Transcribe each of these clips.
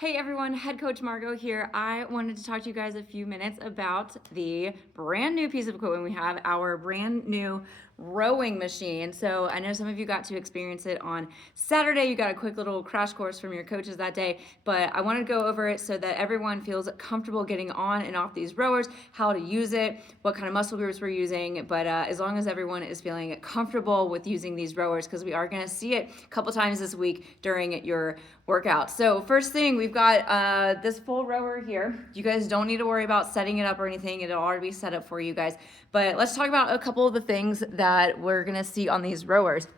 Hey everyone, Head Coach Margot here. I wanted to talk to you guys a few minutes about the brand new piece of equipment we have, our brand new rowing machine. So I know some of you got to experience it on Saturday. You got a quick little crash course from your coaches that day, but I wanted to go over it so that everyone feels comfortable getting on and off these rowers, how to use it, what kind of muscle groups we're using, but as long as everyone is feeling comfortable with using these rowers, because we are going to see it a couple times this week during your workout. So first thing, we've got this full rower here. You guys don't need to worry about setting it up or anything. It'll already be set up for you guys. But let's talk about a couple of the things that we're gonna see on these rowers.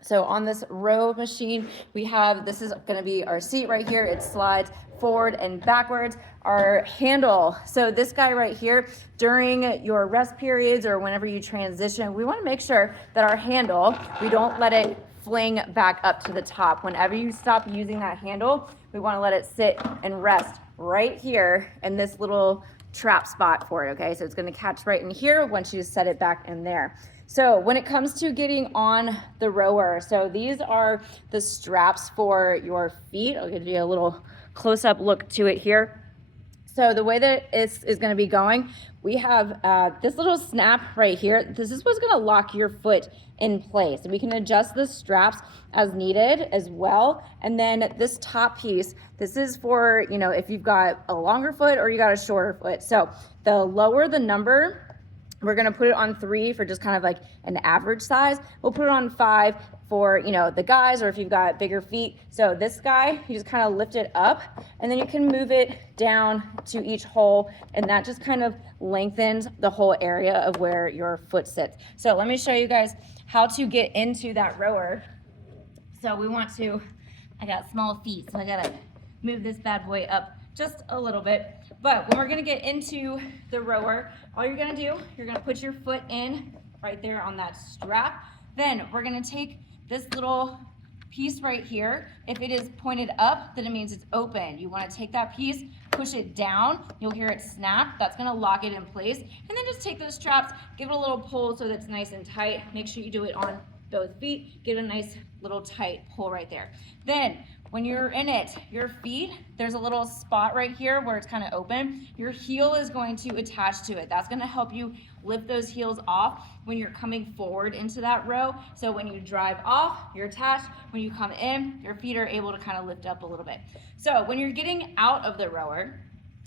So on this row machine, we have, this is gonna be our seat right here. It slides forward and backwards. Our handle, so this guy right here, during your rest periods or whenever you transition, we wanna make sure that our handle, we don't let it fling back up to the top. Whenever you stop using that handle, we want to let it sit and rest right here in this little trap spot for it, okay? So it's going to catch right in here once you set it back in there. So when it comes to getting on the rower, so these are the straps for your feet. I'll give you a little close-up look to it here. So the way that it is going to be going, we have this little snap right here. This is what's going to lock your foot in place. We can adjust the straps as needed as well. And then this top piece, this is for, you know, if you've got a longer foot or you got a shorter foot. So the lower the number, we're gonna put it on 3 for just kind of like an average size. We'll put it on 5 for, you know, the guys, or if you've got bigger feet. So this guy, you just kind of lift it up and then you can move it down to each hole, and that just kind of lengthens the whole area of where your foot sits. So let me show you guys how to get into that rower. So we want to, I got small feet, so I gotta move this bad boy up just a little bit. But when we're gonna get into the rower, all you're gonna do, you're gonna put your foot in right there on that strap. Then we're gonna take this little piece right here. If it is pointed up, then it means it's open. You wanna take that piece, push it down, you'll hear it snap. That's gonna lock it in place. And then just take those straps, give it a little pull so that it's nice and tight. Make sure you do it on both feet. Get a nice little tight pull right there. Then when you're in it, your feet, there's a little spot right here where it's kind of open. Your heel is going to attach to it. That's going to help you lift those heels off when you're coming forward into that row. So when you drive off, you're attached. When you come in, your feet are able to kind of lift up a little bit. So when you're getting out of the rower,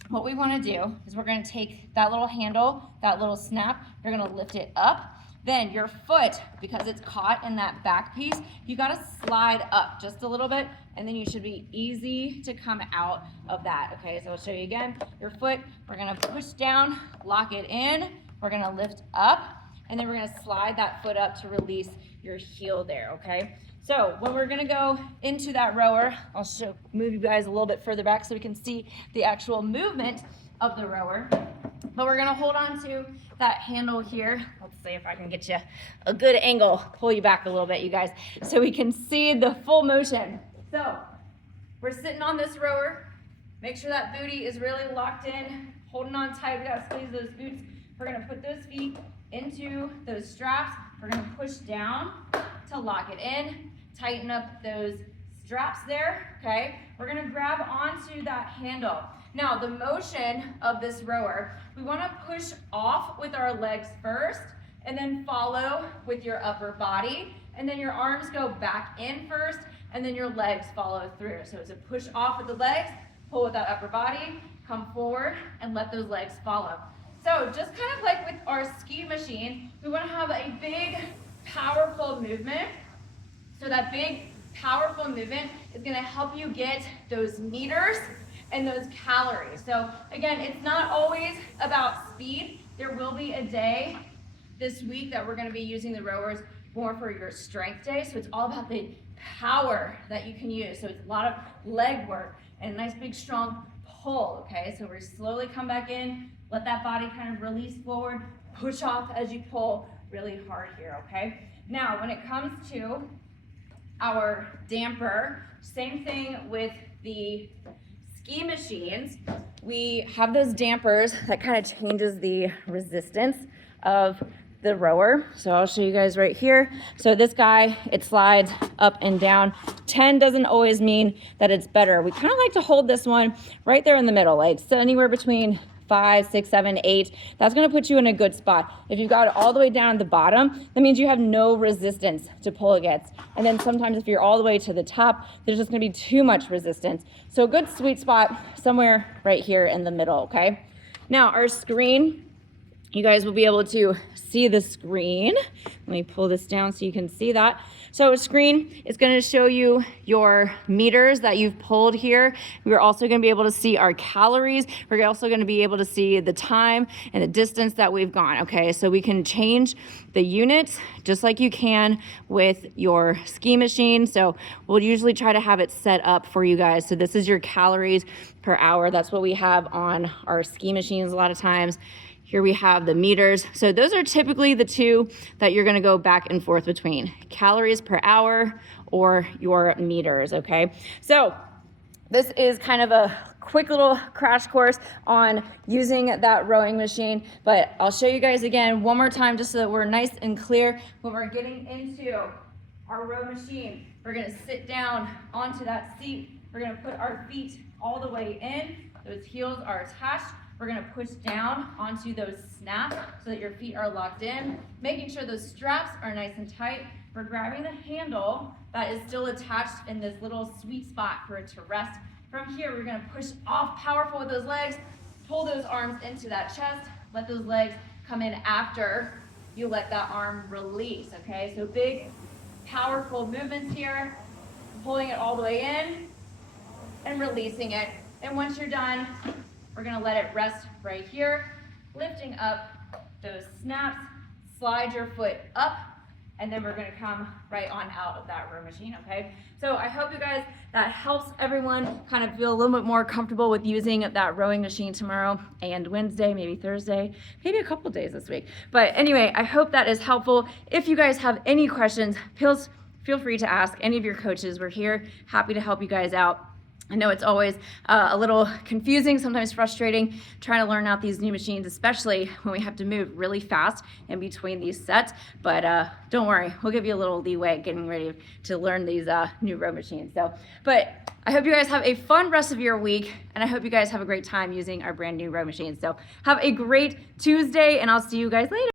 what we want to do is we're going to take that little handle, that little snap, you're going to lift it up. Then your foot, because it's caught in that back piece, you gotta slide up just a little bit, and then you should be easy to come out of that, okay? So I'll show you again. Your foot, we're gonna push down, lock it in, we're gonna lift up, and then we're gonna slide that foot up to release your heel there, okay? So when we're gonna go into that rower, I'll move you guys a little bit further back so we can see the actual movement of the rower. But we're gonna hold on to that handle here. Let's see if I can get you a good angle. Pull you back a little bit, you guys, so we can see the full motion. So we're sitting on this rower. Make sure that booty is really locked in, holding on tight. We gotta squeeze those glutes. We're gonna put those feet into those straps. We're gonna push down to lock it in, tighten up those straps there, okay? We're gonna grab onto that handle. Now, the motion of this rower, we wanna push off with our legs first, and then follow with your upper body, and then your arms go back in first, and then your legs follow through. So it's a push off with the legs, pull with that upper body, come forward, and let those legs follow. So just kind of like with our ski machine, we wanna have a big, powerful movement. So that big, powerful movement is gonna help you get those meters and those calories. So again, it's not always about speed. There will be a day this week that we're gonna be using the rowers more for your strength day. So it's all about the power that you can use. So it's a lot of leg work and a nice big strong pull, okay? So we slowly come back in, let that body kind of release forward, push off as you pull really hard here, okay? Now, when it comes to our damper, same thing with the ski machines. We have those dampers that kind of changes the resistance of the rower. So I'll show you guys right here. So this guy, it slides up and down. 10 doesn't always mean that it's better. We kind of like to hold this one right there in the middle, like so anywhere between 5, 6, 7, 8. That's going to put you in a good spot. If you've got it all the way down at the bottom, that means you have no resistance to pull against. And then sometimes if you're all the way to the top, there's just going to be too much resistance. So a good sweet spot somewhere right here in the middle, okay? Now our screen, you guys will be able to see the screen. Let me pull this down so you can see that. So a screen is going to show you your meters that you've pulled here. We're also going to be able to see our calories. We're also going to be able to see the time and the distance that we've gone. Okay, so we can change the units just like you can with your ski machine. So we'll usually try to have it set up for you guys. So this is your calories per hour. That's what we have on our ski machines a lot of times. Here we have the meters. So those are typically the two that you're gonna go back and forth between, calories per hour or your meters, okay? So this is kind of a quick little crash course on using that rowing machine, but I'll show you guys again one more time just so that we're nice and clear. When we're getting into our row machine, we're gonna sit down onto that seat. We're gonna put our feet all the way in. Those heels are attached. We're gonna push down onto those snaps so that your feet are locked in, making sure those straps are nice and tight. We're grabbing the handle that is still attached in this little sweet spot for it to rest. From here, we're gonna push off powerful with those legs, pull those arms into that chest, let those legs come in after you let that arm release, okay? So big, powerful movements here, pulling it all the way in and releasing it. And once you're done, we're gonna let it rest right here, lifting up those snaps, slide your foot up, and then we're gonna come right on out of that row machine, okay? So I hope you guys, that helps everyone kind of feel a little bit more comfortable with using that rowing machine tomorrow and Wednesday, maybe Thursday, maybe a couple days this week. But anyway, I hope that is helpful. If you guys have any questions, feel free to ask any of your coaches. We're here, happy to help you guys out. I know it's always a little confusing, sometimes frustrating, trying to learn out these new machines, especially when we have to move really fast in between these sets. But don't worry, we'll give you a little leeway getting ready to learn these new row machines. But I hope you guys have a fun rest of your week, and I hope you guys have a great time using our brand new row machines. So have a great Tuesday, and I'll see you guys later.